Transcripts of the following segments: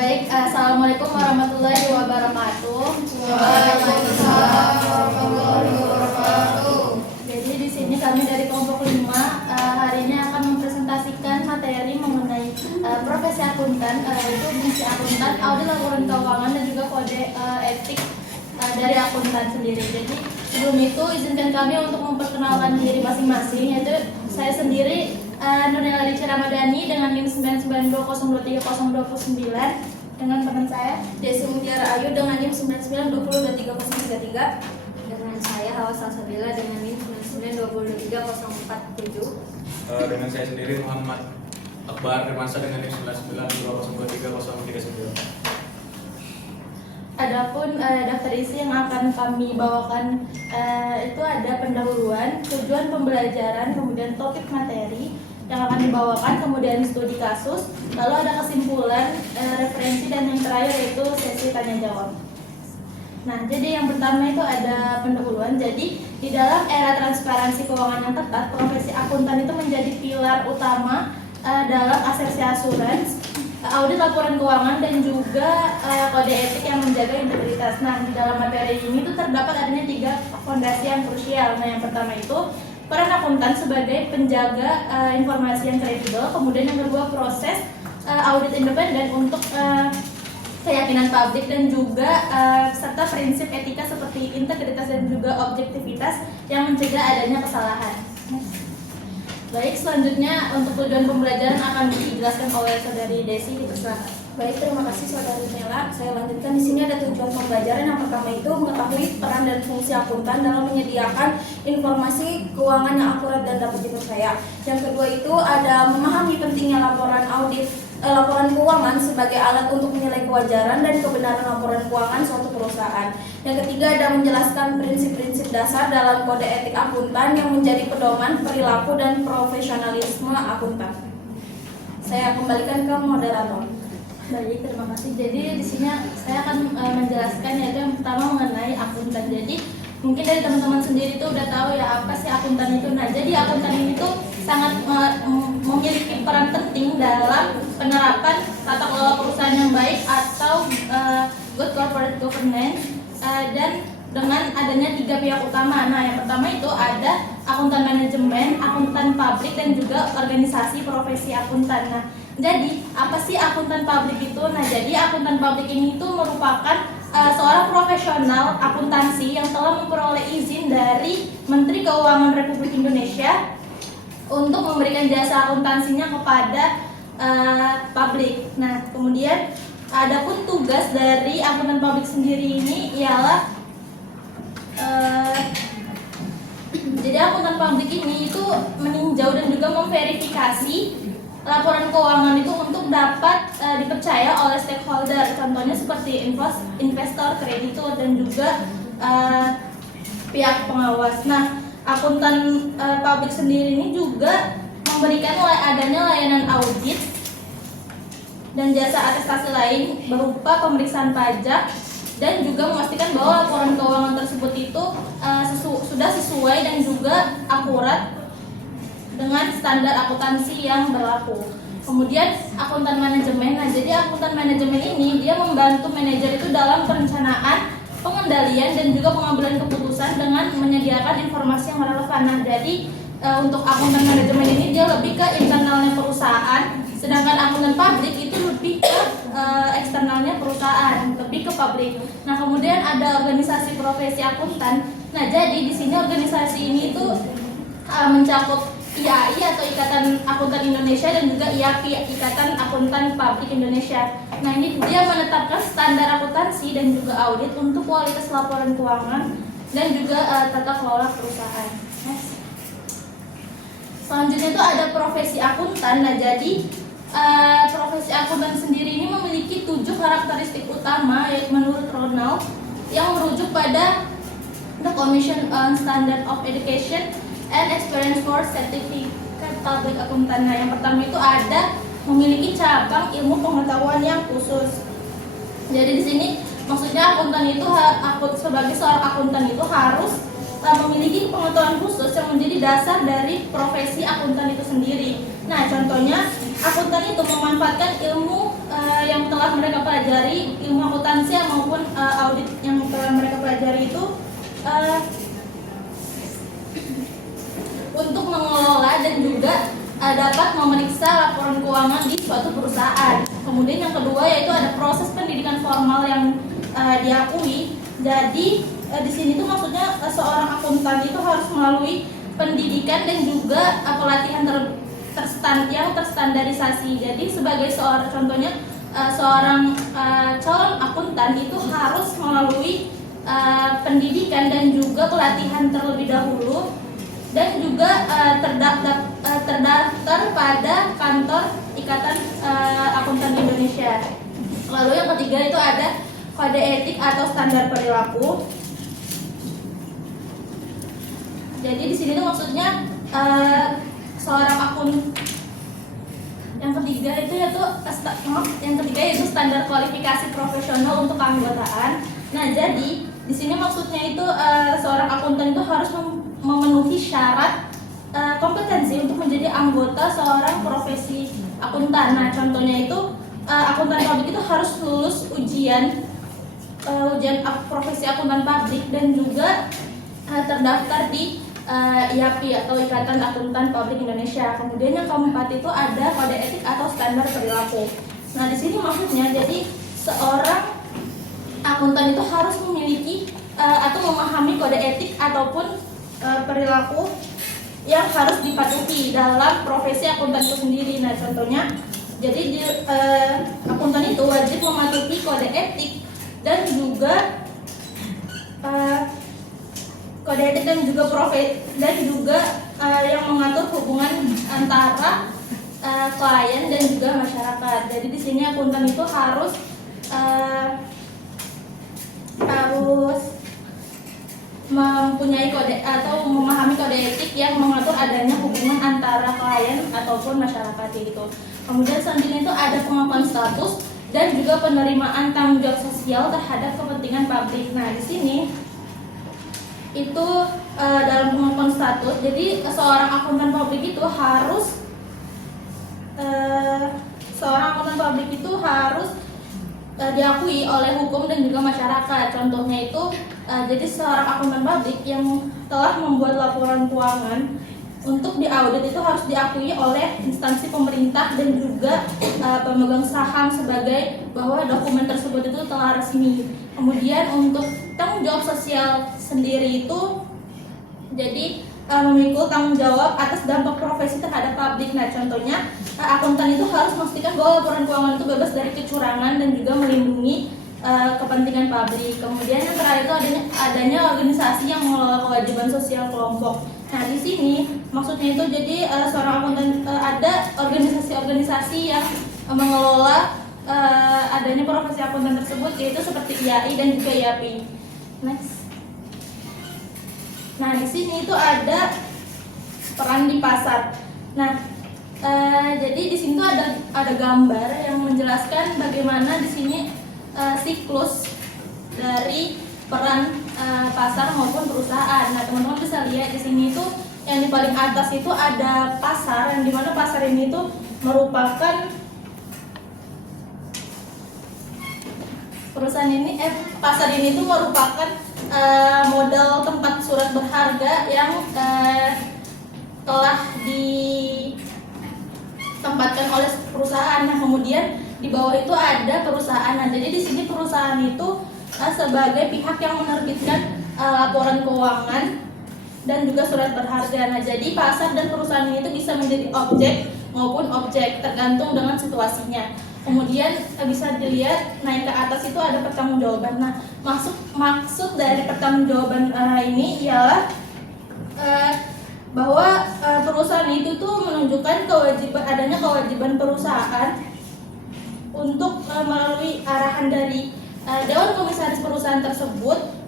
Assalamualaikum warahmatullahi wabarakatuh. Waalaikumsalam warahmatullahi wabarakatuh. Jadi di sini kami dari kelompok 5 hari ini akan mempresentasikan materi mengenai profesi akuntan, yaitu fungsi akuntan, audit laporan keuangan dan juga kode etik dari akuntan sendiri. Jadi sebelum itu izinkan kami untuk memperkenalkan diri masing-masing, yaitu saya sendiri Nurila Alicia Ramadhani dengan NIM 992023029, dengan teman saya Desi Mutiara Ayu dengan NIM 99202333. Dengan saya Hawa Salsabila dengan NIM 99202347. Dengan saya sendiri Muhammad Akbar Firmansyah dengan NIM 99202339. Adapun daftar isi yang akan kami bawakan itu ada pendahuluan, tujuan pembelajaran, kemudian topik materi yang akan dibawakan, kemudian studi kasus, lalu ada kesimpulan, referensi, dan yang terakhir yaitu sesi tanya jawab. Nah, jadi yang pertama itu ada pendahuluan. Jadi di dalam era transparansi keuangan yang ketat, profesi akuntan itu menjadi pilar utama dalam asersi asuransi, audit laporan keuangan, dan juga kode etik yang menjaga integritas. Nah, di dalam materi ini tuh terdapat adanya 3 fondasi yang krusial. Nah, yang pertama itu peran akuntan sebagai penjaga informasi yang kredibel, kemudian yang kedua proses audit independen untuk keyakinan publik, dan juga serta prinsip etika seperti integritas dan juga objektivitas yang mencegah adanya kesalahan. Baik, selanjutnya untuk tujuan pembelajaran akan dijelaskan oleh saudari Desi. Dipersilakan. Baik, terima kasih saudari Nela. Saya lanjutkan. Di sini ada tujuan pembelajaran. Yang pertama itu mengetahui peran dan fungsi akuntan dalam menyediakan informasi keuangan yang akurat dan dapat dipercaya. Yang kedua itu ada memahami pentingnya laporan keuangan sebagai alat untuk menilai kewajaran dan kebenaran laporan keuangan suatu perusahaan. Yang ketiga ada menjelaskan prinsip-prinsip dasar dalam kode etik akuntan yang menjadi pedoman perilaku dan profesionalisme akuntan. Saya kembalikan ke moderator. Baik, terima kasih. Jadi di sini saya akan menjelaskan yaitu yang pertama mengenai akuntan. Jadi mungkin dari teman-teman sendiri itu udah tahu ya apa sih akuntan itu. Nah, jadi akuntan ini tuh sangat memiliki peran penting dalam penerapan tata kelola perusahaan yang baik atau good corporate governance, dan dengan adanya 3 pihak utama. Nah, yang pertama itu ada akuntan manajemen, akuntan publik, dan juga organisasi profesi akuntan. Nah, jadi apa sih akuntan publik itu? Nah, jadi akuntan publik ini itu merupakan seorang profesional akuntansi yang telah memperoleh izin dari Menteri Keuangan Republik Indonesia untuk memberikan jasa akuntansinya kepada publik. Nah, kemudian adapun tugas dari akuntan publik sendiri ini ialah jadi akuntan publik ini itu meninjau dan juga memverifikasi laporan keuangan itu untuk dapat dipercaya oleh stakeholder. Contohnya seperti investor, kreditur, dan juga pihak pengawas. Nah, akuntan publik sendiri ini juga memberikan adanya layanan audit dan jasa atestasi lain berupa pemeriksaan pajak, dan juga memastikan bahwa laporan keuangan tersebut itu sudah sesuai dan juga akurat dengan standar akuntansi yang berlaku. Kemudian akuntan manajemen. Nah, jadi akuntan manajemen ini dia membantu manajer itu dalam perencanaan, pengendalian, dan juga pengambilan keputusan dengan menyediakan informasi yang relevan. Nah, jadi untuk akuntan manajemen ini dia lebih ke internalnya perusahaan, sedangkan akuntan publik itu lebih ke eksternalnya perusahaan, lebih ke publik. Nah, kemudian ada organisasi profesi akuntan. Nah, jadi di sini organisasi ini itu mencakup IAI atau Ikatan Akuntan Indonesia dan juga IAPI, Ikatan Akuntan Publik Indonesia. Nah, ini dia menetapkan standar akuntansi dan juga audit untuk kualitas laporan keuangan dan juga tata kelola perusahaan. Selanjutnya itu ada profesi akuntan. Nah, jadi profesi akuntan sendiri ini memiliki 7 karakteristik utama yaitu menurut Ronald yang merujuk pada The Commission on Standard of Education and Experience for Certificate Public Accountant. Nah, yang pertama itu ada memiliki cabang ilmu pengetahuan yang khusus. Jadi di sini maksudnya akuntan itu sebagai seorang akuntan itu harus memiliki pengetahuan khusus yang menjadi dasar dari profesi akuntan itu sendiri. Nah, contohnya akuntan itu memanfaatkan ilmu yang telah mereka pelajari, ilmu akuntansi maupun audit yang telah mereka pelajari itu untuk mengelola dan juga dapat memeriksa laporan keuangan di suatu perusahaan. Kemudian yang kedua yaitu ada proses pendidikan formal yang diakui. Jadi di sini tuh maksudnya seorang akuntan itu harus melalui pendidikan dan juga pelatihan yang terstandarisasi. Jadi sebagai seorang contohnya seorang calon akuntan itu harus melalui pendidikan dan juga pelatihan terlebih dahulu dan juga terdaftar pada kantor Ikatan Akuntan Indonesia. Lalu yang ketiga itu ada kode etik atau standar perilaku. Jadi di sini tuh maksudnya seorang yang ketiga yaitu standar kualifikasi profesional untuk keanggotaan. Nah, jadi di sini maksudnya itu seorang akuntan itu harus memenuhi syarat kompetensi untuk menjadi anggota seorang profesi akuntan. Nah, contohnya itu akuntan publik itu harus lulus ujian profesi akuntan publik dan juga terdaftar di IAPI atau Ikatan Akuntan Publik Indonesia. Kemudian yang keempat itu ada kode etik atau standar perilaku. Nah, di sini maksudnya jadi seorang akuntan itu harus memiliki atau memahami kode etik ataupun perilaku yang harus dipatuhi dalam profesi akuntan itu sendiri. Nah, contohnya jadi akuntan itu wajib mematuhi kode etik dan juga kode etik dan juga yang mengatur hubungan antara klien dan juga masyarakat. Jadi di sini akuntan itu harus mempunyai kode atau memahami kode etik yang mengatur adanya hubungan antara klien ataupun masyarakat gitu. Kemudian selanjutnya itu ada pengakuan status dan juga penerimaan tanggung jawab sosial terhadap kepentingan publik. Nah, di sini itu dalam pengakuan status, jadi seorang akuntan publik itu harus diakui oleh hukum dan juga masyarakat. Contohnya itu jadi seorang akuntan publik yang telah membuat laporan keuangan untuk diaudit itu harus diakui oleh instansi pemerintah dan juga pemegang saham sebagai bahwa dokumen tersebut itu telah resmi. Kemudian untuk tanggung jawab sosial sendiri itu jadi memikul tanggung jawab atas dampak profesi terhadap publik. Nah, contohnya akuntan itu harus memastikan bahwa laporan keuangan itu bebas dari kecurangan dan juga melindungi kepentingan publik. Kemudian yang terakhir itu adanya organisasi yang mengelola kewajiban sosial kelompok. Nah, di sini maksudnya itu jadi seorang akuntan ada organisasi-organisasi yang mengelola adanya profesi akuntan tersebut, yaitu seperti IAI dan juga IAPI. Next. Nah, di sini itu ada peran di pasar. Nah, jadi di sini tuh ada gambar yang menjelaskan bagaimana di sini siklus dari peran pasar maupun perusahaan. Nah, teman-teman bisa lihat di sini itu yang di paling atas itu ada pasar, yang dimana pasar ini itu merupakan pasar ini itu merupakan modal tempat surat berharga yang telah ditempatkan oleh perusahaan. Nah, kemudian di bawah itu ada perusahaan. Nah, jadi di sini perusahaan itu sebagai pihak yang menerbitkan laporan keuangan dan juga surat berharga. Nah, jadi pasar dan perusahaan ini itu bisa menjadi objek maupun objek tergantung dengan situasinya. Kemudian bisa dilihat naik ke atas itu ada pertanggungjawaban. Nah, maksud dari pertanggungjawaban ini ialah bahwa perusahaan itu tuh menunjukkan adanya kewajiban perusahaan untuk melalui arahan dari Dewan Komisaris perusahaan tersebut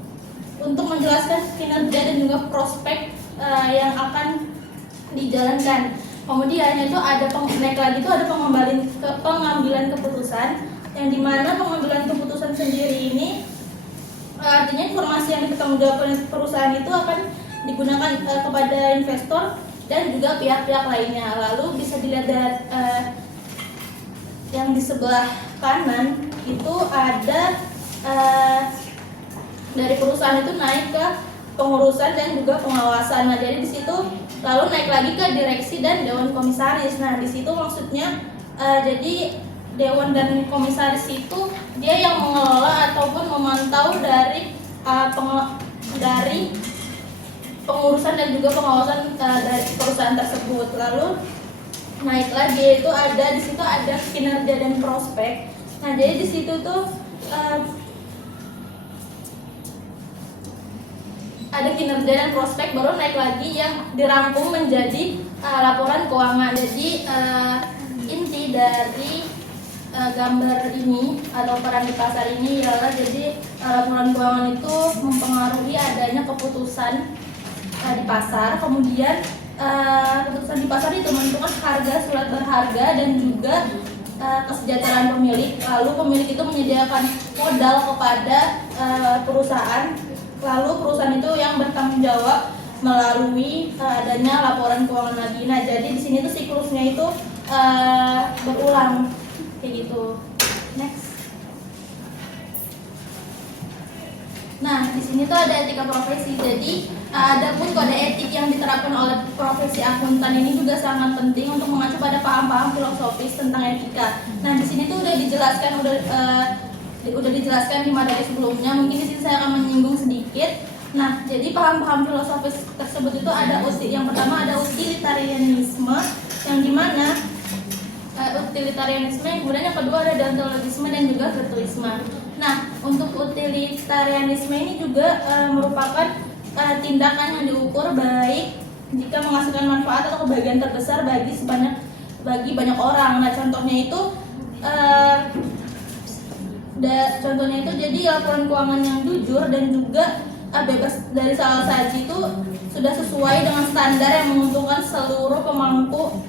untuk menjelaskan kinerja dan juga prospek yang akan dijalankan. Kemudian itu ada pengambilan keputusan, yang dimana pengambilan keputusan sendiri ini artinya informasi yang dipertanggungjawabkan perusahaan itu akan digunakan kepada investor dan juga pihak-pihak lainnya. Lalu bisa dilihat dari yang di sebelah kanan itu ada dari perusahaan itu naik ke pengurusan dan juga pengawasan. Nah, jadi di situ lalu naik lagi ke direksi dan dewan komisaris. Nah, di situ maksudnya jadi dewan dan komisaris itu dia yang mengelola ataupun memantau dari dari pengurusan dan juga pengawasan dari perusahaan tersebut. Lalu naik lagi itu ada di situ ada kinerja dan prospek. Nah, jadi di situ tuh ada kinerja dan prospek, baru naik lagi yang dirangkum menjadi laporan keuangan. Jadi inti dari gambar ini atau peran di pasar ini ialah jadi laporan keuangan itu mempengaruhi adanya keputusan di pasar. Kemudian keputusan di pasar itu menentukan harga surat berharga dan juga kesejahteraan pemilik. Lalu pemilik itu menyediakan modal kepada perusahaan. Lalu perusahaan itu yang bertanggung jawab melalui adanya laporan keuangan lagi. Nah, jadi di sini tuh siklusnya itu berulang kayak gitu. Next. Nah, di sini tuh ada etika profesi. Jadi ada pun kode etik yang diterapkan oleh profesi akuntan ini juga sangat penting untuk mengacu pada paham-paham filosofis tentang etika. Nah, di sini tuh udah dijelaskan di materi sebelumnya. Mungkin di sini saya akan menyinggung sedikit. Nah, jadi paham-paham filosofis tersebut itu ada yang pertama ada utilitarianisme, yang dimana utilitarianisme, kemudian yang kedua ada deontologisme dan juga virtuisme. Nah, untuk utilitarianisme ini juga merupakan tindakan yang diukur baik jika menghasilkan manfaat atau kebahagiaan terbesar bagi banyak orang. Nah, contohnya itu jadi laporan keuangan yang jujur dan juga bebas dari salah saji itu sudah sesuai dengan standar yang menguntungkan seluruh pemangku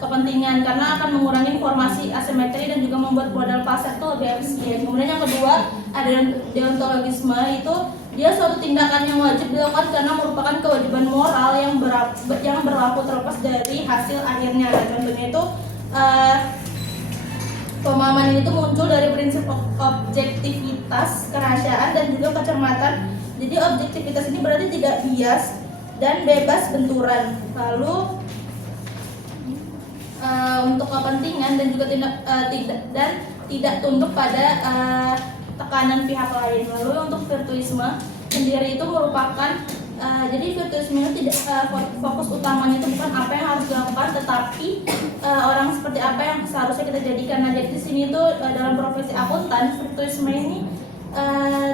kepentingan, karena akan mengurangi informasi asimetri dan juga membuat modal pasar itu lebih efisien. Kemudian yang kedua ada deontologisme, itu dia suatu tindakan yang wajib dilakukan karena merupakan kewajiban moral yang berlaku terlepas dari hasil akhirnya. Contohnya itu pemahaman ini tuh muncul dari prinsip objektivitas, kerahasiaan dan juga kecermatan. Jadi objektivitas ini berarti tidak bias dan bebas benturan. Lalu untuk kepentingan dan juga tidak tunduk pada tekanan pihak lain. Lalu untuk virtuisme sendiri itu merupakan jadi virtuisme itu tidak fokus utamanya itu bukan apa yang harus dilakukan, tetapi orang seperti apa yang seharusnya kita jadikan. Nah, jadi di sini tuh dalam profesi akuntan virtuisme ini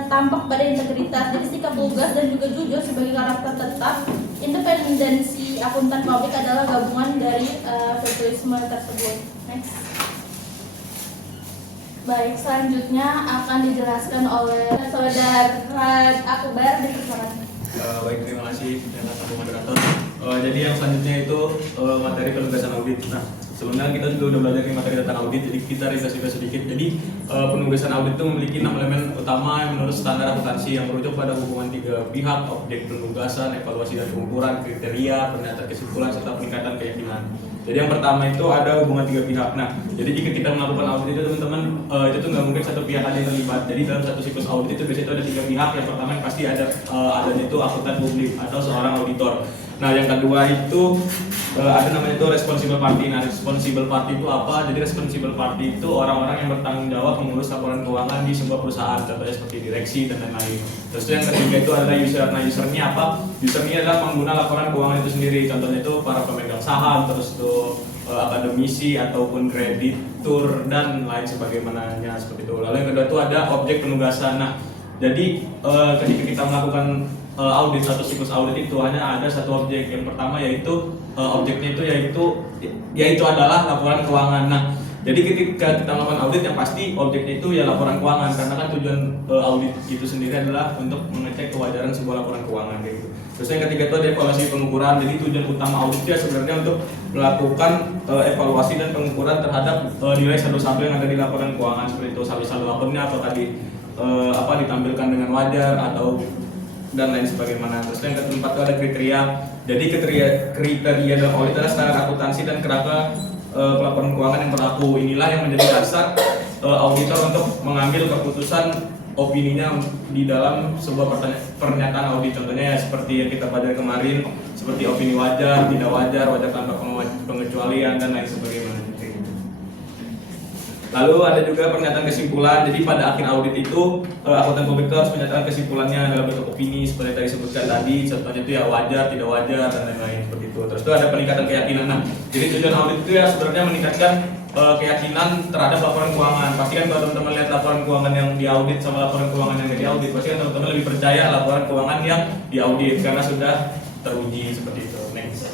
tampak pada integritas, jadi sikap lugas dan juga jujur sebagai karakter tetap. Independensi akuntan publik adalah gabungan dari virtuisme tersebut. Next. Baik, selanjutnya akan dijelaskan oleh Saudara Akbar dipersilakan. Baik, terima kasih yang akan moderator. Jadi yang selanjutnya itu materi penugasan audit. Nah, sebenarnya kita juga udah belajar materi tentang audit, jadi kita review sedikit. Jadi penugasan audit itu memiliki 6 elemen utama yang menurut standar akuntansi yang merujuk pada hubungan 3 pihak: objek penugasan, evaluasi dan pengukuran, kriteria, pernyataan kesimpulan, serta peningkatan keyakinan. Jadi yang pertama itu ada hubungan 3 pihak. Nah, jadi jika kita melakukan audit itu teman-teman, itu tuh nggak mungkin satu pihak aja yang terlibat. Jadi dalam satu siklus audit itu biasanya itu ada 3 pihak. Yang pertama yang pasti adanya itu akuntan publik atau seorang auditor. Nah, yang kedua itu ada namanya itu responsible party. Nah, responsible party itu apa? Jadi responsible party itu orang-orang yang bertanggung jawab mengurus laporan keuangan di sebuah perusahaan, contohnya seperti direksi dan lain-lain. Terus yang ketiga itu adalah user. Nah, usernya apa? Usernya adalah pengguna laporan keuangan itu sendiri. Contohnya itu para pemegang saham, terus itu akademisi ataupun kreditur dan lain sebagaimananya seperti itu. Lalu yang kedua itu ada objek penugasan. Nah, jadi ketika kita melakukan audit atau siklus audit itu hanya ada satu objek. Yang pertama yaitu objeknya itu yaitu adalah laporan keuangan. Nah, jadi ketika kita melakukan audit yang pasti objeknya itu ya laporan keuangan, karena kan tujuan audit itu sendiri adalah untuk mengecek kewajaran sebuah laporan keuangan kayak gitu. Terus yang ketiga itu ada evaluasi pengukuran. Jadi tujuan utama audit ya sebenarnya untuk melakukan evaluasi dan pengukuran terhadap nilai saldo-saldo yang ada di laporan keuangan, seperti itu saldo-saldo akunnya atau tadi ditampilkan dengan wajar atau dan lain sebagaimana. Terus yang keempat itu ada kriteria. Jadi kriteria dalam audit adalah standar akuntansi dan kerangka pelaporan keuangan yang berlaku. Inilah yang menjadi dasar auditor untuk mengambil keputusan opininya di dalam sebuah pernyataan audit. Contohnya ya seperti yang kita pelajari kemarin, seperti opini wajar, tidak wajar, wajar tanpa pengecualian dan lain sebagainya. Lalu ada juga pernyataan kesimpulan. Jadi pada akhir audit itu akuntan publik harus menyatakan kesimpulannya dalam bentuk opini seperti tadi sebutkan tadi. Contohnya itu ya wajar, tidak wajar dan lain-lain seperti itu. Terus itu ada peningkatan keyakinan. Nah, jadi tujuan audit itu ya sebenarnya meningkatkan keyakinan terhadap laporan keuangan. Pasti kan kalau teman-teman lihat laporan keuangan yang diaudit sama laporan keuangan yang tidak diaudit, pasti kan teman-teman lebih percaya laporan keuangan yang diaudit karena sudah teruji seperti itu. Next.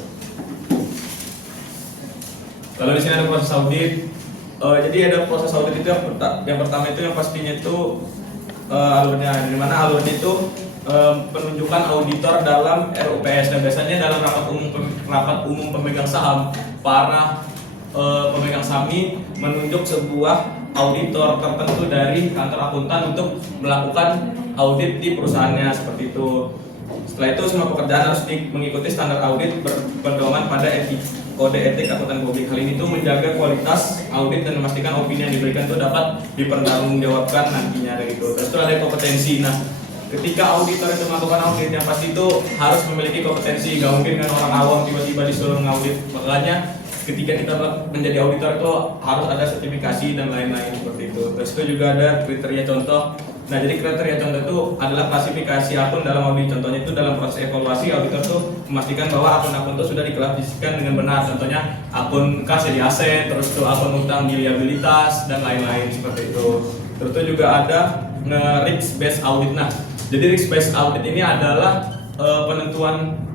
Kalau di sini ada proses audit. Jadi ada proses audit itu yang pertama itu yang pastinya itu alurnya. Di mana alurnya itu penunjukan auditor dalam RUPS dan biasanya dalam rapat umum pemegang saham para pemegang saham menunjuk sebuah auditor tertentu dari kantor akuntan untuk melakukan audit di perusahaannya seperti itu. Setelah itu semua pekerjaan harus mengikuti standar audit berpedoman pada kode etik akuntan publik. Hal ini itu menjaga kualitas audit dan memastikan opini yang diberikan itu dapat dipertanggungjawabkan nantinya gitu. Terus itu ada kompetensi. Nah, ketika auditor itu melakukan audit yang pasti itu harus memiliki kompetensi. Gak mungkin kan orang awam tiba-tiba disuruh ngaudit. Makanya ketika kita menjadi auditor itu harus ada sertifikasi dan lain-lain seperti itu. Terus itu juga ada kriteria contoh. Nah, jadi kriteria contoh itu adalah klasifikasi akun dalam audit. Contohnya itu dalam proses evaluasi auditor itu memastikan bahwa akun-akun itu sudah diklasifikasikan dengan benar. Contohnya akun kas jadi aset, terus itu akun utang di liabilitas dan lain-lain seperti itu. Terus itu juga ada risk based audit. Nah, jadi risk based audit ini adalah penentuan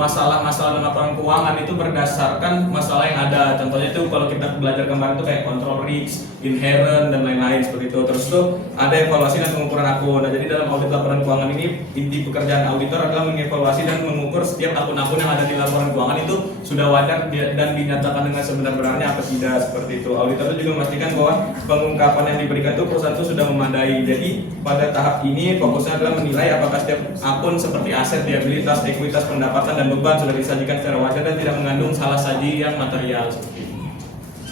masalah-masalah dalam laporan keuangan itu berdasarkan masalah yang ada. Contohnya itu kalau kita belajar kemarin itu kayak control risk, inherent dan lain-lain seperti itu. Terus itu ada evaluasi dan pengukuran akun. Nah, jadi dalam audit laporan keuangan ini inti pekerjaan auditor adalah mengevaluasi dan mengukur setiap akun-akun yang ada di laporan keuangan itu sudah wajar dan dinyatakan dengan sebenar-benarnya apa tidak seperti itu. Auditor itu juga memastikan bahwa pengungkapan yang diberikan itu perusahaan itu sudah memadai. Jadi pada tahap ini fokusnya adalah menilai apakah setiap akun seperti aset, liabilitas, ekuitas, pendapatan dan beban sudah disajikan secara wajar dan tidak mengandung salah saji yang material seperti itu.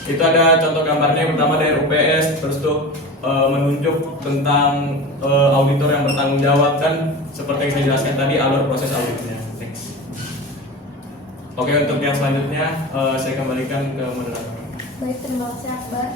Itu ada contoh gambarnya. Yang pertama dari RUPS, terus tuh menunjuk tentang auditor yang bertanggung jawab dan seperti yang saya jelaskan tadi alur proses auditnya. Next. Oke, untuk yang selanjutnya saya kembalikan ke moderator. Baik, terima kasih Akbar.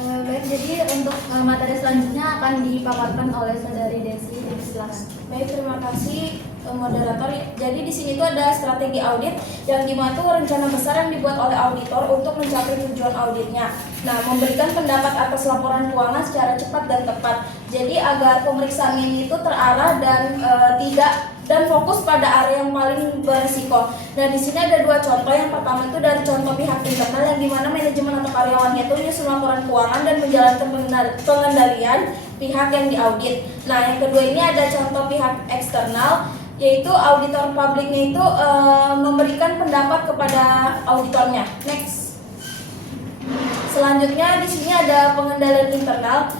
Baik, jadi untuk materi selanjutnya akan dipaparkan oleh Saudari Desi. Silakan. Baik, terima kasih moderator. Jadi di sini tuh ada strategi audit yang dimana tuh rencana besar yang dibuat oleh auditor untuk mencapai tujuan auditnya. Nah, memberikan pendapat atas laporan keuangan secara cepat dan tepat. Jadi agar pemeriksaan ini itu terarah dan tidak dan fokus pada area yang paling berisiko. Nah, di sini ada dua contoh. Yang pertama itu dari contoh pihak internal yang dimana manajemen atau karyawannya itu menyusun laporan keuangan dan menjalankan pengendalian pihak yang diaudit. Nah, yang kedua ini ada contoh pihak eksternal, yaitu auditor publiknya itu memberikan pendapat kepada auditornya. Next. Selanjutnya di sini ada pengendalian internal.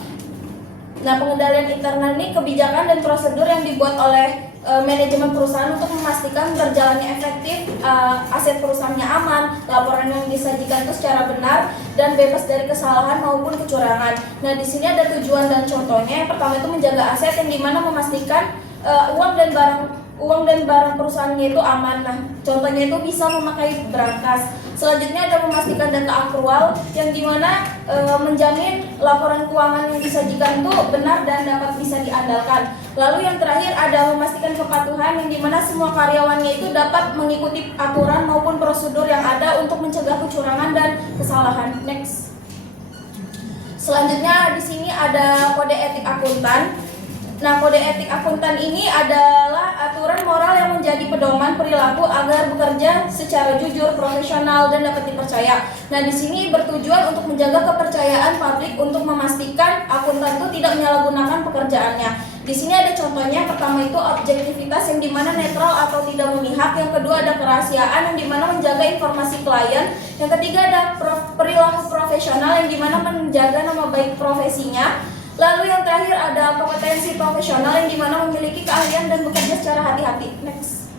Nah, pengendalian internal ini kebijakan dan prosedur yang dibuat oleh manajemen perusahaan untuk memastikan berjalannya efektif, aset perusahaannya aman, laporan yang disajikan itu secara benar dan bebas dari kesalahan maupun kecurangan. Nah, di sini ada tujuan dan contohnya. Yang pertama itu menjaga aset yang dimana memastikan uang dan barang perusahaannya itu aman. Nah, contohnya itu bisa memakai berangkas. Selanjutnya ada memastikan data akrual yang dimana menjamin laporan keuangan yang disajikan itu benar dan dapat bisa diandalkan. Lalu yang terakhir ada memastikan kepatuhan yang dimana semua karyawannya itu dapat mengikuti aturan maupun prosedur yang ada untuk mencegah kecurangan dan kesalahan. Next. Selanjutnya di sini ada kode etik akuntan. Nah, kode etik akuntan ini adalah aturan moral yang menjadi pedoman perilaku agar bekerja secara jujur, profesional, dan dapat dipercaya. Nah, di sini bertujuan untuk menjaga kepercayaan publik untuk memastikan akuntan itu tidak menyalahgunakan pekerjaannya. Di sini ada contohnya. Pertama itu objektivitas yang dimana netral atau tidak memihak. Yang kedua ada kerahasiaan yang dimana menjaga informasi klien. Yang ketiga ada perilaku profesional yang dimana menjaga nama baik profesinya. Lalu yang terakhir ada kompetensi profesional yang dimana memiliki keahlian dan bekerja secara hati-hati. Next.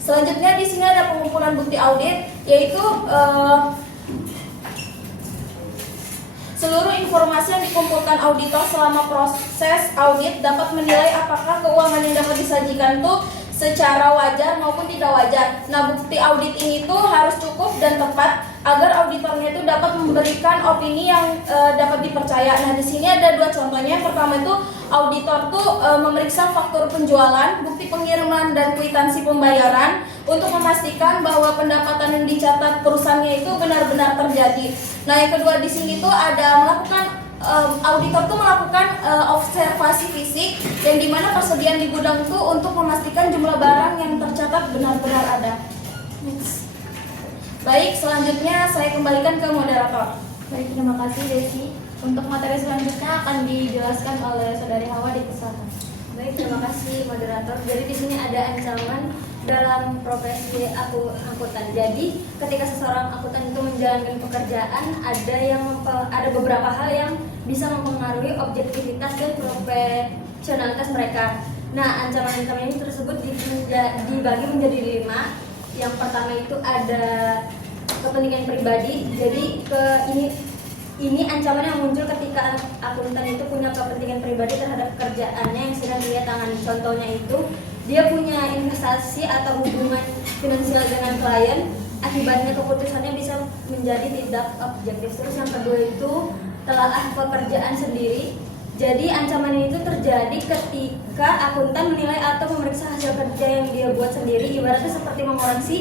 Selanjutnya di sini ada pengumpulan bukti audit, yaitu Seluruh informasi yang dikumpulkan auditor selama proses audit dapat menilai apakah keuangan yang dapat disajikan tuh secara wajar maupun tidak wajar. Nah, bukti audit ini tuh harus cukup dan tepat agar auditornya itu dapat memberikan opini yang dapat dipercaya. Nah, di sini ada dua contohnya. Yang pertama itu auditor tuh memeriksa faktur penjualan, bukti pengiriman dan kwitansi pembayaran untuk memastikan bahwa pendapatan yang dicatat perusahaannya itu benar-benar terjadi. Nah, yang kedua di sini tuh ada melakukan auditor tuh melakukan observasi fisik yang dimana persediaan di gudang tuh untuk memastikan jumlah barang yang tercatat benar-benar ada. Next. Baik, selanjutnya saya kembalikan ke moderator. Baik, terima kasih Desi. Untuk materi selanjutnya akan dijelaskan oleh Saudari Hawa di Kesana. Baik, terima kasih moderator. Jadi di sini ada ancaman dalam profesi akuntan. Jadi ketika seseorang akuntan itu menjalankan pekerjaan, ada beberapa hal yang bisa mempengaruhi objektivitas dan profesionalitas mereka. Nah, ancaman-ancaman ini tersebut dibagi menjadi 5. Yang pertama itu ada kepentingan pribadi. Jadi ini ancaman yang muncul ketika akuntan itu punya kepentingan pribadi terhadap pekerjaannya yang sedang dia tangani. Contohnya itu dia punya investasi atau hubungan finansial dengan klien, akibatnya keputusannya bisa menjadi tidak objektif. Terus yang kedua itu telaah pekerjaan sendiri. Jadi ancaman itu terjadi ketika akuntan menilai atau memeriksa hasil kerja yang dia buat sendiri, ibaratnya seperti mengoreksi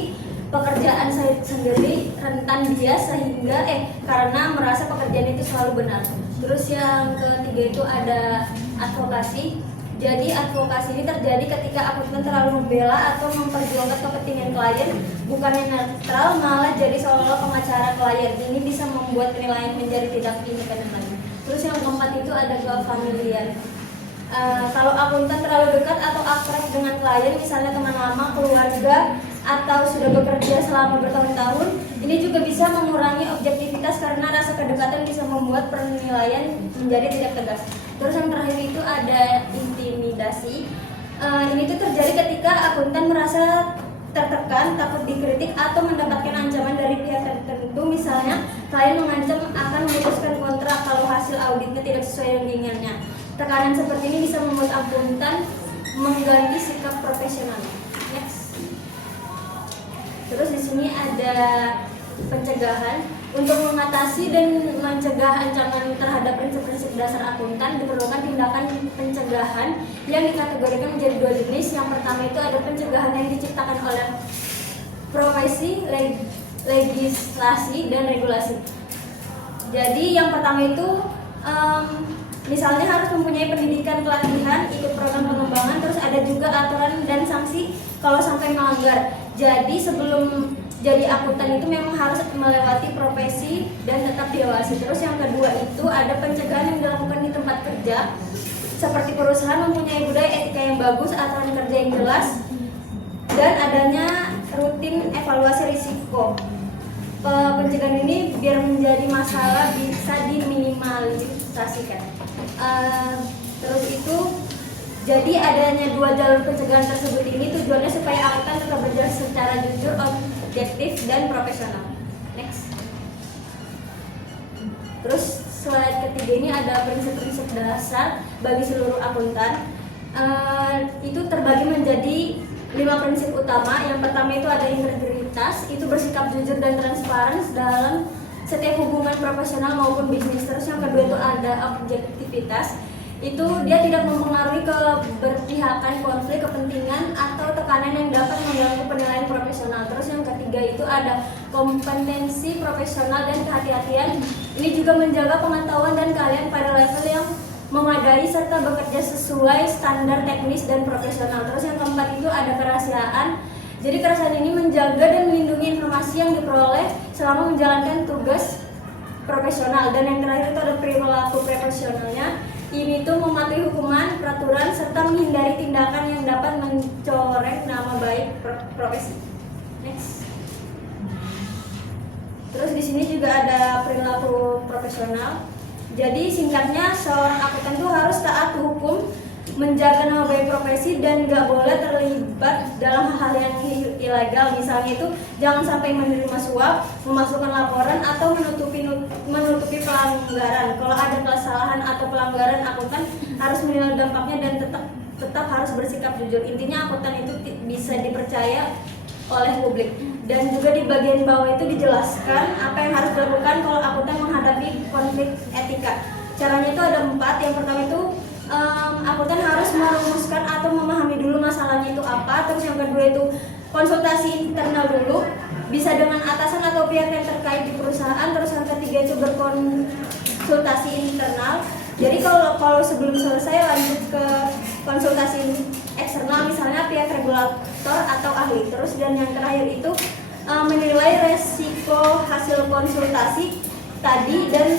pekerjaan saya sendiri, rentan dia sehingga karena merasa pekerjaan itu selalu benar. Terus yang ketiga itu ada advokasi. Jadi advokasi ini terjadi ketika akuntan terlalu membela atau memperjuangkan kepentingan klien, bukannya netral malah jadi seolah-olah pengacara klien. Ini bisa membuat penilaian menjadi tidak independen lagi. Terus yang keempat itu ada familiar. Kalau akuntan terlalu dekat atau akrab dengan klien, misalnya teman lama, keluarga, atau sudah bekerja selama bertahun-tahun, ini juga bisa mengurangi objektivitas karena rasa kedekatan bisa membuat penilaian menjadi tidak tegas. Terus yang terakhir itu ada intimidasi. Ini tuh terjadi ketika akuntan merasa tertekan, takut dikritik, atau mendapatkan ancaman dari pihak tertentu. Misalnya, klien mengancam akan memutuskan kontrak kalau hasil auditnya tidak sesuai dengan keinginannya. Tekanan seperti ini bisa membuat akuntan mengganti sikap profesional. Next. Terus di sini ada pencegahan. Untuk mengatasi dan mencegah ancaman terhadap prinsip-prinsip dasar akuntan diperlukan tindakan pencegahan yang dikategorikan menjadi 2 jenis. Yang pertama itu ada pencegahan yang diciptakan oleh profesi, legislasi, dan regulasi. Jadi yang pertama itu misalnya harus mempunyai pendidikan pelatihan, ikut program pengembangan, terus ada juga aturan dan sanksi kalau sampai melanggar. Jadi sebelum jadi akuntan itu memang harus melewati profesi dan tetap diawasi. Terus yang kedua itu ada pencegahan yang dilakukan di tempat kerja, seperti perusahaan mempunyai budaya etika yang bagus, aturan kerja yang jelas, dan adanya rutin evaluasi risiko. Pencegahan ini biar menjadi masalah bisa diminimalisasikan. Terus itu jadi adanya 2 jalur pencegahan tersebut ini tujuannya supaya akuntan tetap berjalan secara jujur, objektif, dan profesional. Next. Terus slide ketiga ini ada prinsip-prinsip dasar bagi seluruh akuntan. Itu terbagi menjadi 5 prinsip utama. Yang pertama itu ada integritas, itu bersikap jujur dan transparan dalam setiap hubungan profesional maupun bisnis. Terus yang kedua itu ada objektivitas, itu dia tidak mempengaruhi keberpihakan, konflik kepentingan, atau tekanan yang dapat mengganggu penilaian profesional. Terus yang ketiga itu ada kompetensi profesional dan kehati-hatian. Ini juga menjaga pengetahuan dan keahlian pada level yang memadai serta bekerja sesuai standar teknis dan profesional. Terus yang keempat itu ada kerahasiaan. Jadi kerahasiaan ini menjaga dan melindungi informasi yang diperoleh selama menjalankan tugas profesional. Dan yang terakhir itu ada perilaku profesionalnya. Ini tuh mematuhi hukuman, peraturan, serta menghindari tindakan yang dapat mencoreng nama baik profesi. Next. Terus di sini juga ada perilaku profesional. Jadi singkatnya seorang akuntan tuh harus taat hukum menjaga nama baik profesi dan nggak boleh terlibat dalam hal-hal yang ilegal. Misalnya itu jangan sampai menerima suap, memasukkan laporan atau menutupi pelanggaran. Kalau ada kesalahan atau pelanggaran, akuntan harus menilai dampaknya dan tetap harus bersikap jujur. Intinya akuntan itu bisa dipercaya oleh publik. Dan juga di bagian bawah itu dijelaskan apa yang harus dilakukan kalau akuntan menghadapi konflik etika. Caranya itu ada 4. Yang pertama itu akuntan harus merumuskan atau memahami dulu masalahnya itu apa. Terus yang kedua itu konsultasi internal dulu, bisa dengan atasan atau pihak yang terkait di perusahaan. Terus yang ketiga itu berkonsultasi internal. Jadi kalau sebelum selesai lanjut ke konsultasi eksternal, misalnya pihak regulator atau ahli. Terus dan yang terakhir itu menilai resiko hasil konsultasi tadi dan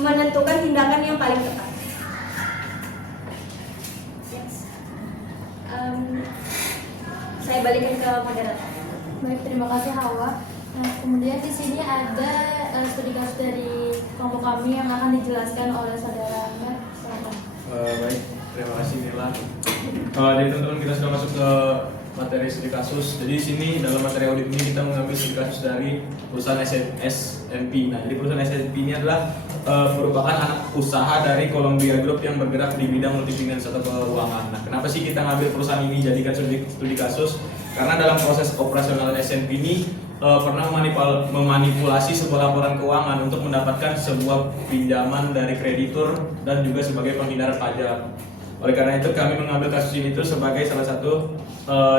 menentukan tindakan yang paling tepat. Saya balikin ke moderator. Baik, terima kasih Hawa. Nah, kemudian di sini ada studi kasus dari kelompok kami yang akan dijelaskan oleh saudara Mer. Silakan. Baik, terima kasih Nila. Jadi teman-teman, kita sudah masuk ke materi studi kasus. Jadi di sini dalam materi audit ini kita mengambil studi kasus dari perusahaan SMP. Nah, jadi perusahaan SMP ini adalah merupakan anak usaha dari Columbia Group yang bergerak di bidang multifinance atau keuangan. Nah, kenapa sih kita ngambil perusahaan ini jadikan studi kasus? Karena dalam proses operasional SMP ini pernah memanipulasi sebuah laporan keuangan untuk mendapatkan sebuah pinjaman dari kreditur dan juga sebagai penghindaran pajak. Oleh karena itu kami mengambil kasus ini itu sebagai salah satu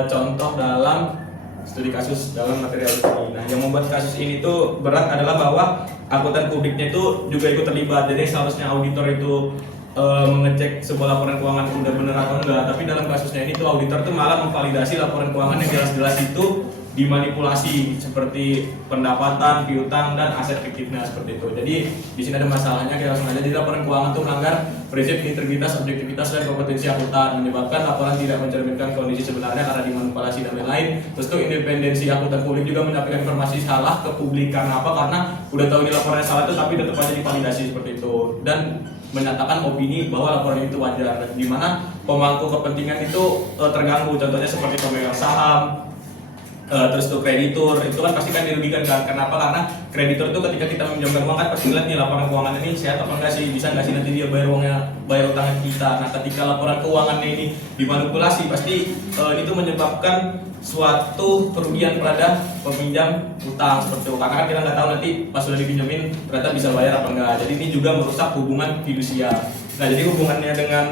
contoh dalam studi kasus dalam materi audit ini. Nah, yang membuat kasus ini tuh berat adalah bahwa akuntan publiknya itu juga ikut terlibat. Jadi seharusnya auditor itu mengecek sebuah laporan keuangan udah benar atau enggak, tapi dalam kasusnya ini tuh auditor tuh malah memvalidasi laporan keuangan yang jelas-jelas itu dimanipulasi seperti pendapatan, piutang dan aset fiktifnya seperti itu. Jadi di sini ada masalahnya, kita langsung aja. Jadi laporan keuangan itu melanggar prinsip integritas, objektivitas dan kompetensi akuntan, menyebabkan laporan tidak mencerminkan kondisi sebenarnya karena dimanipulasi dan lain-lain. Terus tuh independensi akuntan publik juga menyampaikan informasi salah ke publik. Karena apa? Karena udah tahu ini laporannya salah itu tapi tetap aja divalidasi seperti itu dan menyatakan opini bahwa laporan itu wajar, di mana pemangku kepentingan itu terganggu. Contohnya seperti pemegang saham, terus tuh kreditur itu kan pasti kan dirugikan kan. Kenapa? Karena kreditur itu ketika kita meminjamkan uang kan pasti lihat nih laporan keuangan ini sehat apa enggak sih, bisa nggak sih nanti dia bayar utang kita. Nah, ketika laporan keuangannya ini dimanipulasi pasti itu menyebabkan suatu kerugian pada peminjam utang seperti itu. Karena kan kita nggak tahu nanti pas sudah dipinjemin ternyata bisa bayar apa enggak. Jadi ini juga merusak hubungan fidusiar. Nah, jadi hubungannya dengan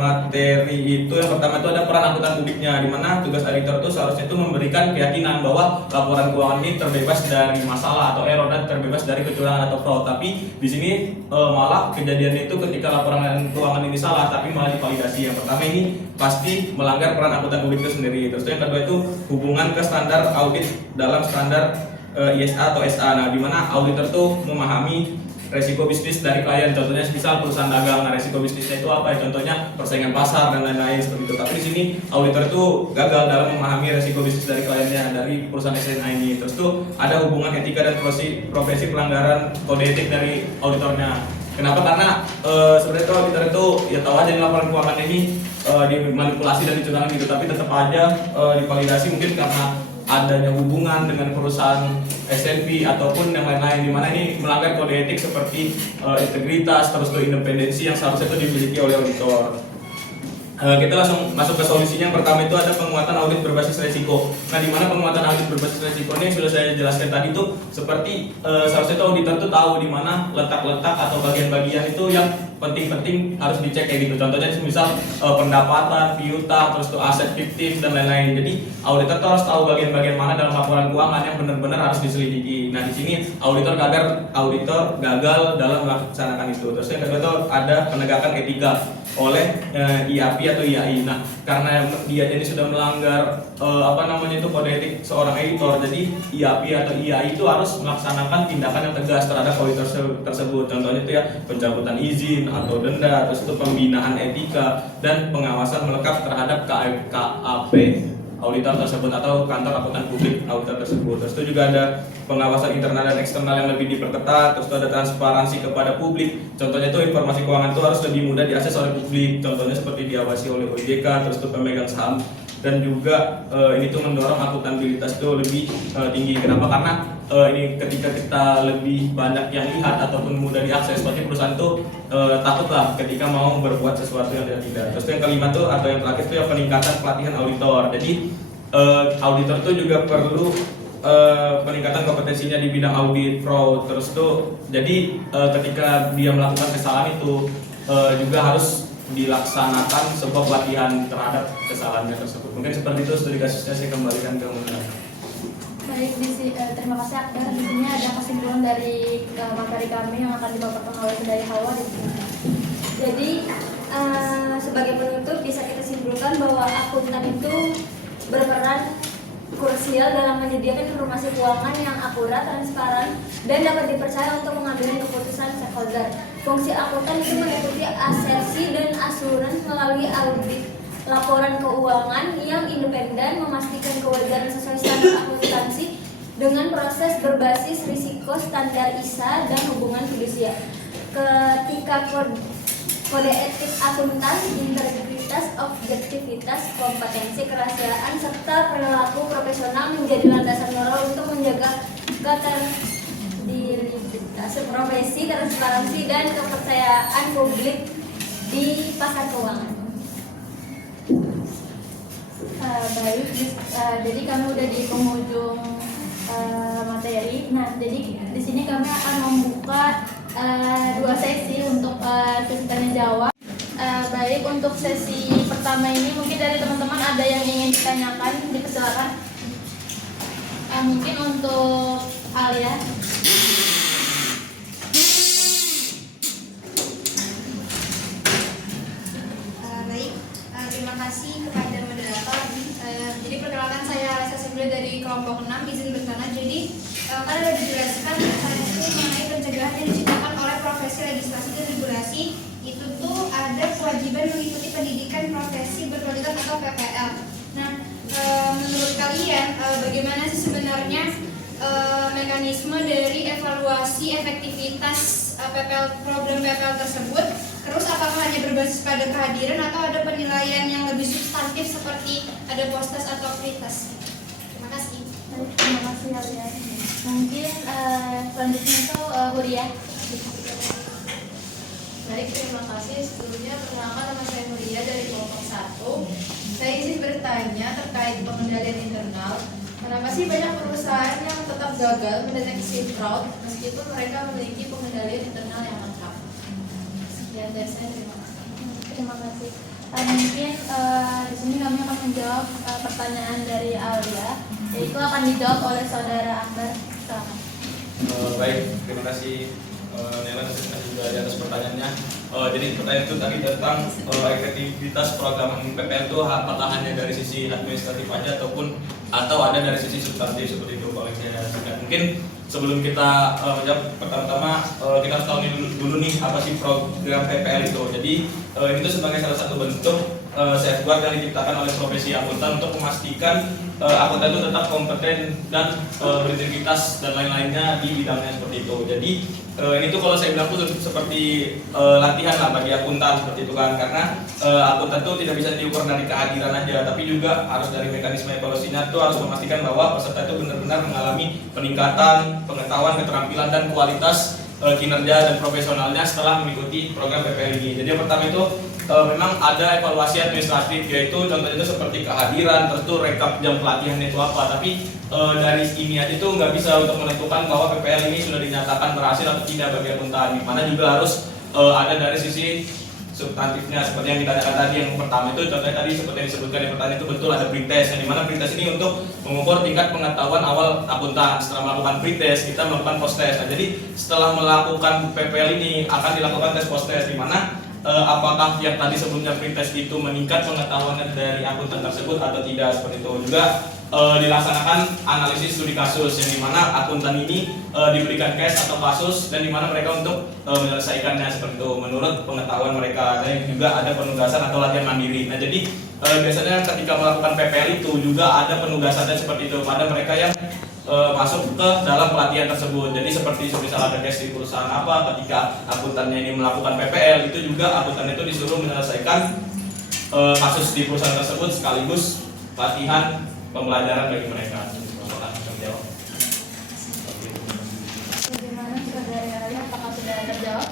materi itu yang pertama itu ada peran akuntan publiknya, di mana tugas auditor itu seharusnya itu memberikan keyakinan bahwa laporan keuangan ini terbebas dari masalah atau error dan terbebas dari kecurangan atau fraud. Tapi di sini malah kejadian itu ketika laporan keuangan ini salah tapi malah divalidasi. Yang pertama ini pasti melanggar peran akuntan publik itu sendiri. Terus yang kedua itu hubungan ke standar audit dalam standar ISA atau SA. Nah, di mana auditor tuh memahami resiko bisnis dari klien. Contohnya misal perusahaan dagang, nah resiko bisnisnya itu apa ya? Contohnya persaingan pasar dan lain-lain seperti itu. Tapi di sini auditor itu gagal dalam memahami resiko bisnis dari kliennya dari perusahaan SNA ini. Terus tuh ada hubungan etika dan profesi pelanggaran kode etik dari auditornya. Kenapa? Karena sebenarnya itu auditor itu ya tahu aja laporan keuangan ini dimanipulasi dan dicurangan gitu, tapi tetap aja divalidasi mungkin karena adanya hubungan dengan perusahaan SMP ataupun yang lain-lain, di mana ini melanggar kode etik seperti integritas, terus tuh independensi yang seharusnya itu dimiliki oleh auditor. Kita langsung masuk ke solusinya. Yang pertama itu ada penguatan audit berbasis resiko. Nah, di mana penguatan audit berbasis resiko ini sudah saya jelaskan tadi tuh seperti seharusnya itu auditor tuh tahu di mana letak-letak atau bagian-bagian itu yang penting-penting harus dicek kayak gitu. Contohnya misal pendapatan, piutang, terus tuh aset fiktif dan lain-lain. Jadi auditor tuh harus tahu bagian-bagian mana dalam laporan keuangan yang benar-benar harus diselidiki. Nah, di sini auditor gagal dalam melaksanakan itu. Terus yang kedua tuh ada penegakan etika oleh IAPI atau IAI. Nah, karena dia jadi sudah melanggar kode etik seorang editor, jadi IAPI atau IAI itu harus melaksanakan tindakan yang tegas terhadap auditor tersebut. Contohnya itu ya pencabutan izin atau denda, terus itu pembinaan etika dan pengawasan melekat terhadap KAP auditor tersebut atau kantor akuntan publik auditor tersebut. Terus itu juga ada pengawasan internal dan eksternal yang lebih diperketat. Terus itu ada transparansi kepada publik. Contohnya itu informasi keuangan itu harus lebih mudah diakses oleh publik. Contohnya seperti diawasi oleh OJK, terus itu pemegang saham. Dan juga ini tuh mendorong akuntabilitas itu lebih tinggi. Kenapa? Karena ini ketika kita lebih banyak yang lihat ataupun mudah diakses, pasti perusahaan tuh takutlah ketika mau berbuat sesuatu yang tidak. Terus yang kelima tuh atau yang terakhir tuh ya peningkatan pelatihan auditor. Jadi auditor tuh juga perlu peningkatan kompetensinya di bidang audit, fraud. Terus tuh jadi ketika dia melakukan kesalahan itu juga harus dilaksanakan sebuah pelatihan terhadap kesalahannya tersebut. Mungkin seperti itu studi kasusnya, saya kembalikan ke Muna. Baik, terima kasih Akbar. Di sini ada kesimpulan dari materi kami yang akan dipaparkan oleh Saudari Hawa di sini. Jadi sebagai penutup bisa kita simpulkan bahwa akuntan itu berperan krusial dalam menyediakan informasi keuangan yang akurat, transparan, dan dapat dipercaya untuk mengambil keputusan stakeholder. Fungsi akuntan itu meliputi asersi dan asurans melalui audit laporan keuangan yang independen, memastikan kewajaran sesuai standar akuntansi dengan proses berbasis risiko standar ISA dan hubungan fidusia. Ketika kode etik akuntan, integritas, objektivitas, kompetensi, kerahasiaan, serta perilaku profesional menjadi landasan moral untuk menjaga keterdidikan profesi, transparansi, dan kepercayaan publik di pasar keuangan. Baik, jadi kami udah di penghujung materi. Nah, jadi di sini kami akan membuka 2 sesi untuk sesi tanya jawab. Baik, untuk sesi pertama ini mungkin dari teman-teman ada yang ingin ditanyakan, dipersilakan. Mungkin untuk Alia. Terima kasih kepada moderator. Jadi perkenalkan saya Alisa Sebelum dari kelompok 6 izin bertanya. Jadi kan ada dijelaskan itu mengenai pencegahan yang diciptakan oleh profesi legislasi dan regulasi. Itu tuh ada kewajiban mengikuti pendidikan profesi berkualitas atau PPL. Nah, menurut kalian bagaimana sih sebenarnya mekanisme dari evaluasi efektivitas PPL, program PPL tersebut? Terus apakah hanya berbasis pada kehadiran atau ada penilaian yang lebih substantif seperti ada postas atau prioritas? Terima kasih. Terima kasih Alia. Mungkin selanjutnya itu Huria. Baik, terima kasih. Sebelumnya perkenalkan nama saya Huria dari kelompok 1. Saya izin bertanya terkait pengendalian internal. Kenapa sih banyak perusahaan yang tetap gagal mendeteksi fraud meskipun mereka memiliki pengendalian internal yang lengkap? Sekian dari saya, terima kasih. Terima kasih. Mungkin di sini kami akan menjawab pertanyaan dari Alia, yaitu akan dijawab oleh Saudara Akbar. Silakan. Baik, terima kasih Nela juga di atas pertanyaannya. Jadi pertanyaan itu tadi tentang efektivitas program PPL itu apakah hanya dari sisi administratif aja atau ada dari sisi substantif seperti itu kalau saya jelaskan. Mungkin sebelum kita menjawab pertama-tama kita harus tahu dulu nih apa sih program PPL itu. Jadi ini tuh sebagai salah satu bentuk safeguard yang diciptakan oleh profesi akuntan untuk memastikan akuntan itu tetap kompeten dan berintegritas dan lain-lainnya di bidangnya seperti itu. Jadi ini tuh kalau saya bilang tuh seperti latihan lah bagi akuntan seperti itu kan, karena akuntan tuh tidak bisa diukur dari kehadiran aja, tapi juga harus dari mekanisme evaluasinya tuh harus memastikan bahwa peserta itu benar-benar mengalami peningkatan pengetahuan, keterampilan dan kualitas kinerja dan profesionalnya setelah mengikuti program PPL ini. Jadi yang pertama itu memang ada evaluasi administratif, yaitu contohnya itu seperti kehadiran, tentu rekap jam pelatihan itu apa. Tapi dari ini aja itu nggak bisa untuk menentukan bahwa PPL ini sudah dinyatakan berhasil atau tidak bagi akuntan. Mana juga harus ada dari sisi substantifnya seperti yang ditanyakan tadi. Yang pertama itu contohnya tadi seperti yang disebutkan di pertanyaan itu betul ada pretest, yang dimana pretest ini untuk mengukur tingkat pengetahuan awal akuntan. Setelah melakukan pretest kita melakukan post test. Nah, jadi setelah melakukan PPL ini akan dilakukan tes post test, dimana apakah yang tadi sebelumnya pretest itu meningkat pengetahuannya dari akuntan tersebut atau tidak, seperti itu. Juga dilaksanakan analisis studi kasus yang dimana akuntan ini diberikan case atau kasus dan dimana mereka untuk menyelesaikannya seperti itu menurut pengetahuan mereka. Dan juga ada penugasan atau latihan mandiri. Nah jadi biasanya ketika melakukan PPL itu juga ada penugasannya seperti itu pada mereka yang masuk ke dalam pelatihan tersebut. Jadi seperti misal ada case di perusahaan apa, ketika akuntannya ini melakukan PPL itu juga akuntan itu disuruh menyelesaikan kasus di perusahaan tersebut sekaligus latihan pembelajaran bagi mereka. Bagaimana saudari Ali, apakah sudah terjawab?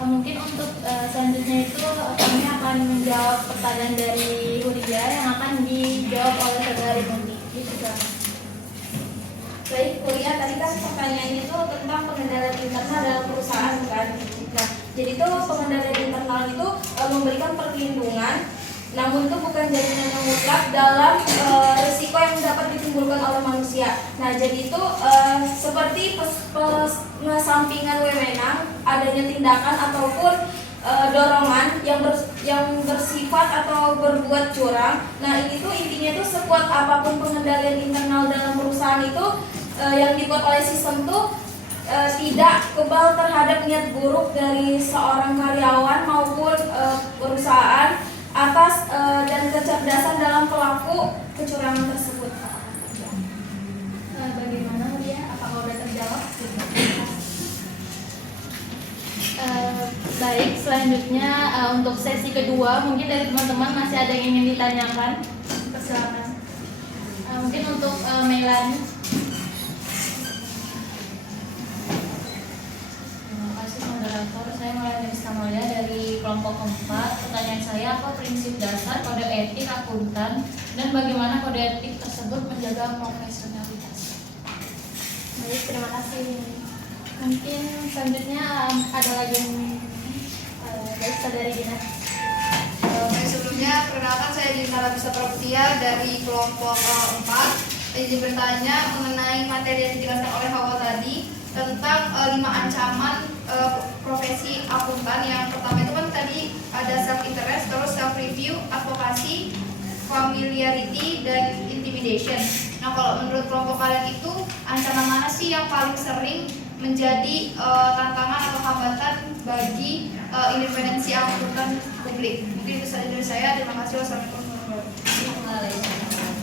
Mungkin untuk selanjutnya itu kami akan menjawab pertanyaan dari Huria yang akan dijawab oleh saudari Mundi. Baik, Kuliah tadi kan pertanyaannya itu tentang pengendalian internal dalam perusahaan kan. Nah, jadi itu pengendalian internal itu memberikan perlindungan, namun itu bukan jaminan yang mutlak dalam risiko yang dapat ditimbulkan oleh manusia. Nah, jadi itu seperti pengesampingan wewenang, adanya tindakan ataupun dorongan yang bersifat atau berbuat curang. Nah, ini tuh intinya tuh sekuat apapun pengendalian internal dalam perusahaan itu yang dibuat oleh sistem tuh tidak kebal terhadap niat buruk dari seorang karyawan maupun perusahaan atas dan kecerdasan dalam pelaku kecurangan tersebut. Bagaimana dia? Apakah sudah terjawab? Baik, selanjutnya untuk sesi kedua mungkin dari teman-teman masih ada yang ingin ditanyakan. Silakan. Mungkin untuk Melani. Terima kasih moderator. Saya Melani Istamolia dari kelompok 4. Pertanyaan saya, apa prinsip dasar kode etik akuntan dan bagaimana kode etik tersebut menjaga profesionalitas? Baik, terima kasih. Mungkin selanjutnya ada lagi yang baik saudari Dina. Sebelumnya perkenalkan saya Dina Labisa Praptia dari kelompok 4. Izin bertanya mengenai materi yang dijelaskan oleh Hawa tadi tentang 5 ancaman profesi akuntan. Yang pertama itu kan tadi ada self interest, terus self review, advokasi, familiarity, dan intimidation. Nah, kalau menurut kelompok kalian itu ancaman mana sih yang paling sering menjadi tantangan atau hambatan bagi independensi akuntan publik? Mungkin itu saja dari saya. Terima kasih. Wassalamualaikum warahmatullahi wabarakatuh.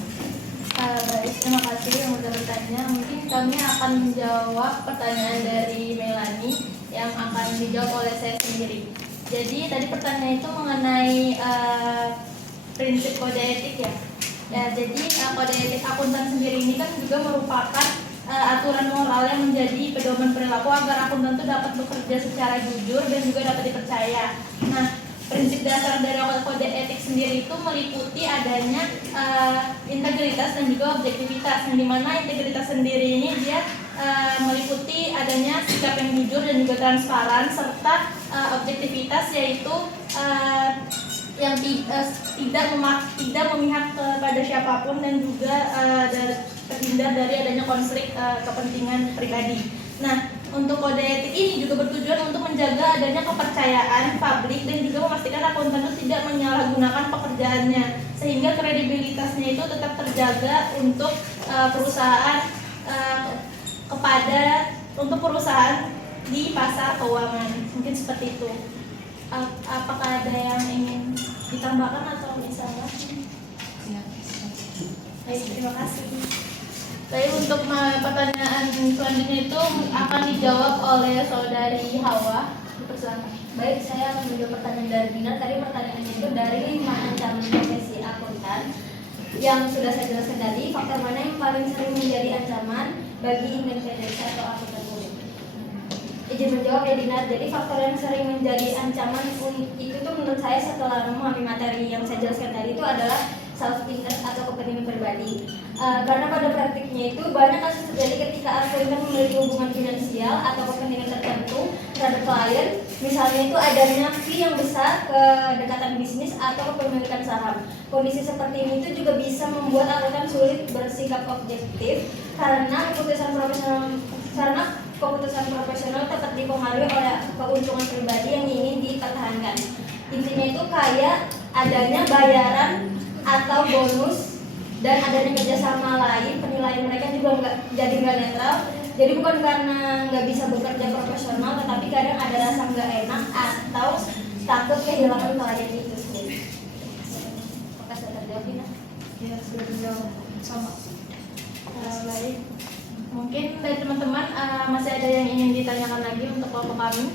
Baik, terima kasih yang sudah bertanya. Mungkin kami akan menjawab pertanyaan dari Melani yang akan dijawab oleh saya sendiri. Jadi tadi pertanyaan itu mengenai prinsip kode etik ya. Jadi kode etik akuntan sendiri ini kan juga merupakan aturan moral yang menjadi pedoman perilaku agar akuntan itu dapat bekerja secara jujur dan juga dapat dipercaya. Nah, prinsip dasar dari kode etik sendiri itu meliputi adanya integritas dan juga objektivitas. Yang dimana integritas sendiri ini dia meliputi adanya sikap yang jujur dan juga transparan, serta objektivitas yaitu yang tidak memihak kepada siapapun dan juga terhindar dari adanya konflik kepentingan pribadi. Nah, untuk kode etik ini juga bertujuan untuk menjaga adanya kepercayaan publik dan juga memastikan akuntan itu tidak menyalahgunakan pekerjaannya, sehingga kredibilitasnya itu tetap terjaga untuk perusahaan untuk perusahaan di pasar keuangan. Mungkin seperti itu. Apakah ada yang ingin ditambahkan atau misalnya? Baik, terima kasih. Baik, untuk pertanyaan selanjutnya itu akan dijawab oleh saudari Hawa. Dipersilakan. Baik, saya akan menjawab pertanyaan dari Dina. Tadi pertanyaannya itu dari 5 ancaman profesi akuntan yang sudah saya jelaskan tadi. Faktor mana yang paling sering menjadi ancaman bagi independensi atau akuntan publik? Izin menjawab ya Dina. Jadi faktor yang sering menjadi ancaman itu tuh menurut saya setelah memahami materi yang saya jelaskan tadi itu adalah self interest atau kepentingan pribadi. Karena pada praktiknya itu banyak kasus terjadi ketika akuntan memiliki hubungan finansial atau kepentingan tertentu terhadap klien. Misalnya itu adanya fee yang besar, kedekatan bisnis atau kepemilikan saham. Kondisi seperti ini itu juga bisa membuat akuntan sulit bersikap objektif karena keputusan profesional tetap dipengaruhi oleh keuntungan pribadi yang ingin dipertahankan. Intinya itu kayak adanya bayaran atau bonus, dan adanya kerjasama lain, penilaian mereka juga nggak netral. Jadi bukan karena nggak bisa bekerja profesional, tetapi kadang ada rasa nggak enak atau takut kehilangan klien itu sendiri. Apakah sudah terjawab, Dina? Ya, sudah terjawab. Sama. Baik. Mungkin dari teman-teman masih ada yang ingin ditanyakan lagi untuk kelompok kami?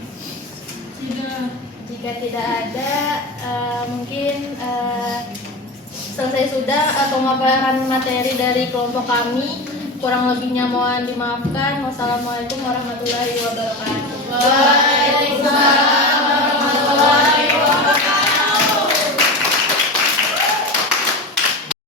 Jika tidak ada, mungkin selesai sudah pemaparan materi dari kelompok kami. Kurang lebihnya mohon dimaafkan. Wassalamualaikum warahmatullahi wabarakatuh.